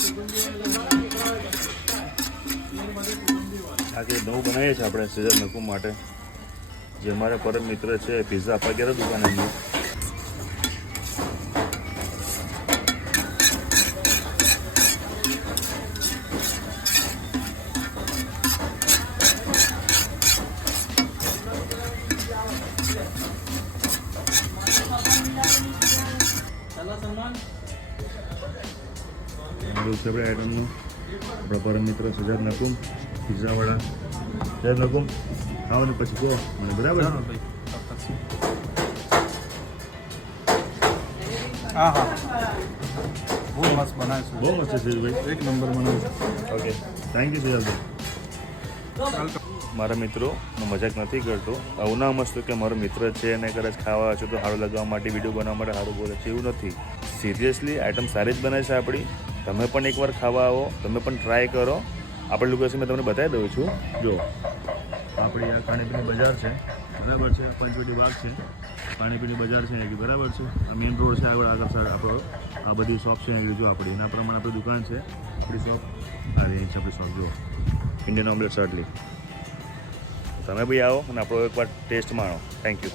આજે નવું બનાવીએ છીએ આપણે સેજલ નકુમ માટે, જે અમારા પરમ મિત્ર છે. પિઝા આપવા ગયા દુકાન એમની. અમારું ફેવરેટ આઈટમનું આપણા પરમ મિત્ર સેજલ નકુમ પિઝાવાળા. સેજલ નકુમ ખાવાનું પછી કહો મને, બરાબર? હા હા, બહુ મસ્ત બનાવે છે. બહુ મસ્ત છે સેજલભાઈ, એક નંબર બનાવે છે. ઓકે, થેન્ક યુ સેજલભાઈ. મારા મિત્રો હું મજાક નથી કરતો. આવું ના સમજતો કે મારો મિત્ર છે અને કદાચ ખાવા છે તો સારું લગાવવા માટે, વિડીયો બનાવવા માટે સારું બોલે છે, એવું નથી. સિરિયસલી આઈટમ સારી જ બને છે આપણી. તમે પણ એકવાર ખાવા આવો, તમે પણ ટ્રાય કરો. આપણે લોકેશન મેં તમને બતાવી દઉં છું. જો આપણી આ ખાણીપીણી બજાર છે, બરાબર છે. પંચવટી બાગ છે, ખાણીપીણી બજાર છે અહીંથી, બરાબર છે. આ મેઇન રોડ છે, આગળ સાઈડ આપણો આ બધી શોપ છે અહીં જો આપણી. એના પ્રમાણે આપણી દુકાન છે. આપણી શોપ આવી છે, આપણી શોપ જો ઇન્ડિયન ઓમલેટ સર્ટલી. તમે બી આવો અને આપણો એકવાર ટેસ્ટ માણો. Thank you.